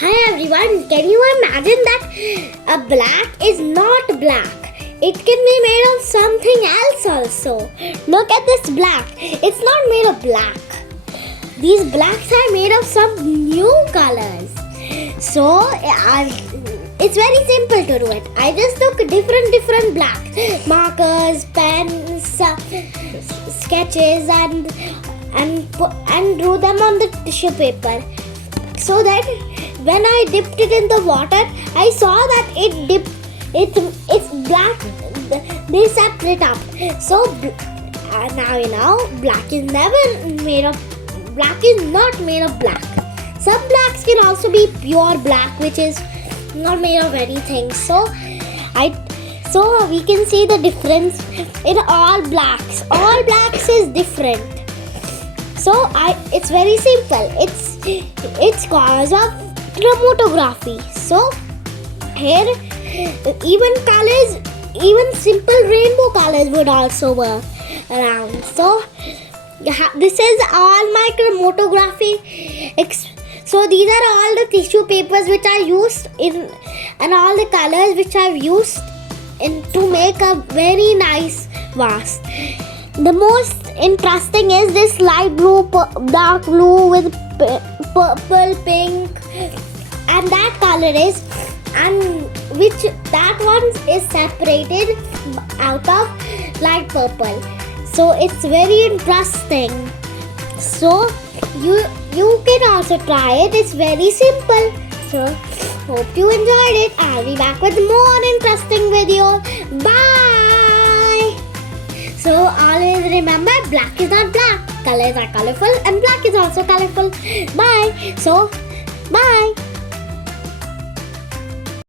Hi everyone, can you imagine that a black is not black? It can be made of something else also. Look at this black. It's not made of black. These blacks are made of some new colors. So it's very simple to do it. I just took different blacks, markers, pens, sketches, and drew them on the tissue paper. So that when I dipped it in the water, I saw that it's black. They separate up. So now black is not made of black. Some blacks can also be pure black, which is not made of anything. So we can see the difference in all blacks. All blacks is different. So it's very simple. It's cause of chromatography. So here even colors, even simple rainbow colors would also work around. So this is all my chromatography. So these are all the tissue papers which I used in, and all the colors which I've used to make a very nice vase. The most interesting is this light blue, dark blue with purple, pink, and that color is, and which that one is separated out of light purple. So it's very interesting. So you can also try it. It's very simple. So hope you enjoyed it. I'll be back with more interesting videos. Bye. So always remember, black is not black. Colors are colorful and black is also colorful. Bye. So bye.